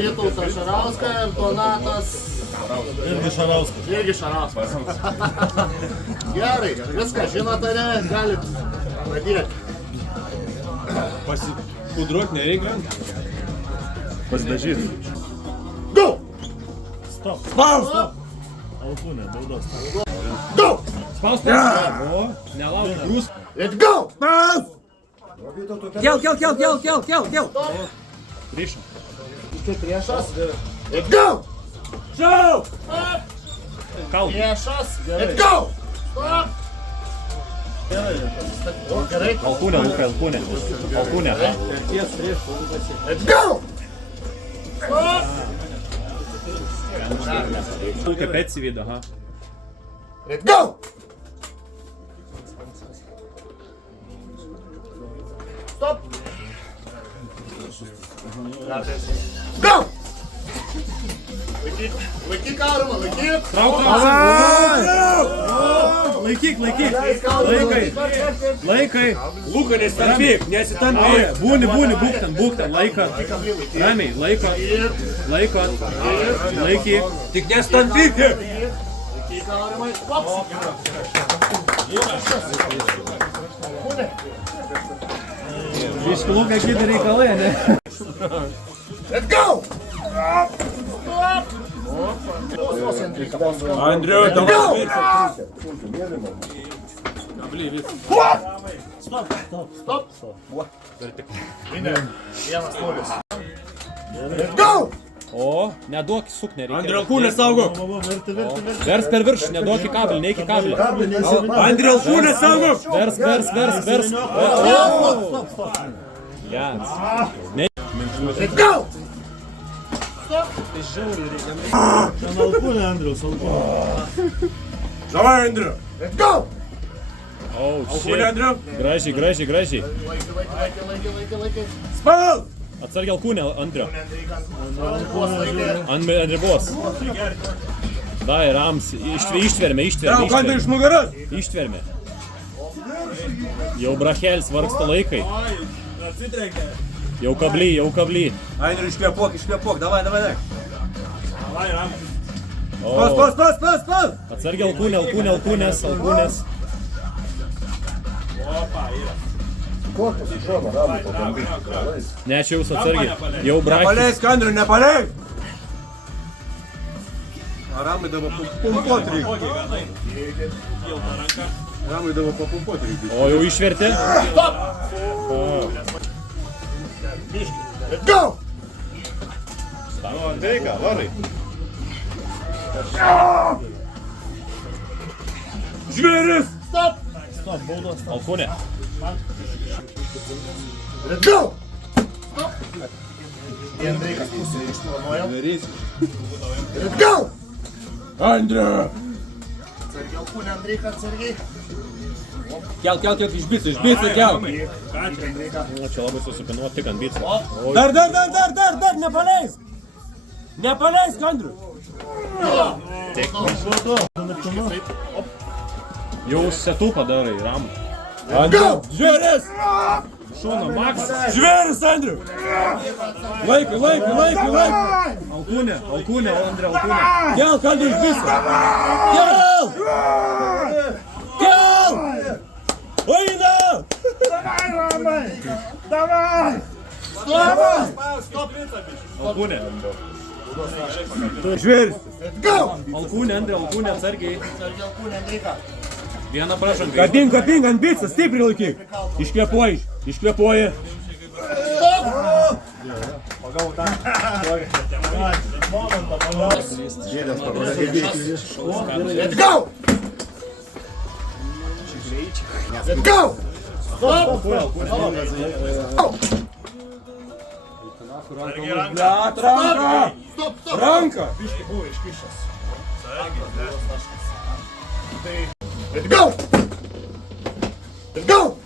Vytautas Šarauskas ir Donatas. Irgi Šarauskas. Gerai, viską žinote, ne? Galit pradėti. Pasikudruot nereikia. Pasidažyti. Go! Stop! Alkūnė, baudos. Go! Spaus! O, nelauk, grūs. Let's go! Kel. Ryšam. Priešas. Let's go! Šau! Kalb. Priešas. Let's go! Stop! Gerai. Alkūnė, Lukai, alkūnė. Alkūnė. Let's go! Stop! Lukai, pėtsi vido, ha. Let's go! Stop! Go! Laikyk armą, laikyk! Trauk. Laikai. Luka, nesitampyk, Būni, būk ten, laiką. Ramiai, laiką. Laikyk. Tik nesitampyk! Laikyk armą, stop! Biški Lukai kiti reikalai, ne? Let's go! Andriu, давай! Stop! Vienas nulis. Let's go! O, neduok suknę, reikia. Andriu, alkūnę saugok! Vers per virš, neduok į kablį, neik į kablį. Andriu, alkūnę saugok! Vers. Jans. Let's go! Alkūnė, Andriaus, alkūnė. Давай, Andriu! Let's go! Oh, Alkūnę, Andriu! Gražiai. Laiky. Spal! Atsargiai alkūnę, Andriu. Ant ribos. Dai, Rams, ištverme. Trauk, Andriu, iš nugaras! Ištverme. Jau brachelis vargsta laikai. Jau kably. Andriu, iškvėpuok, давай! O, Spal! atsargiai alkūnės. Ne, čia jūs atsargiai. Jau brachis. Nepaleisk, Andriu, nepaleik! Ramai dabar pumpuot reikia. O, jau išvertė? Let's go! Reikia, varai. Žvėris! Stop! Baudos. Alkūnė. Let's go! Stop! Andreikas pusė išplanuoja. Let's go! Andriu! Atsargiai alkūnė, Andreiką, atsargiai. Kel, išbysi, kel! Čia labai susipinuot tik ant bico. Dar, nepaleisk! Nepaleisk, Andriu! Jau setų padarai, Ram. Andriu! Žvėris! Šūna, Max. Žvėris, Andriu! Laikai! Alkūnė, Andriu, alkūnė. Kel, Andriu, išbysi! Kel! Eina! Давай! Stop! Alkūnė. Žvėris! Let's go! Alkūnė, Andriu, alkūnė, atsargiai. Atsargiai alkūnė, Andreiką. Vieną pražangą. Kapink, ant bico, stipriai laikyk! Iškvėpuoji! Let's go! Let's go! Stop! Ranka! Let's go! Let's go!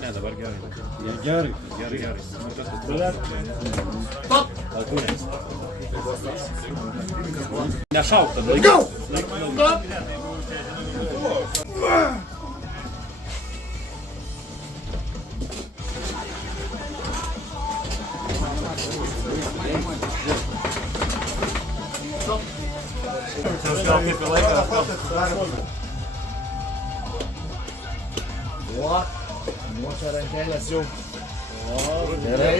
Ne, dabar gerai. Gerai. Stop! Alkūnė. Nešauk tada. Let's go! Stop! Gal kaip į laiką. O, nu čia rankelės jau. Gerai.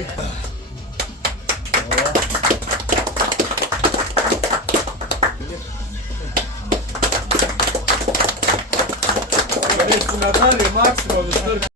Medalį Maksimo visur.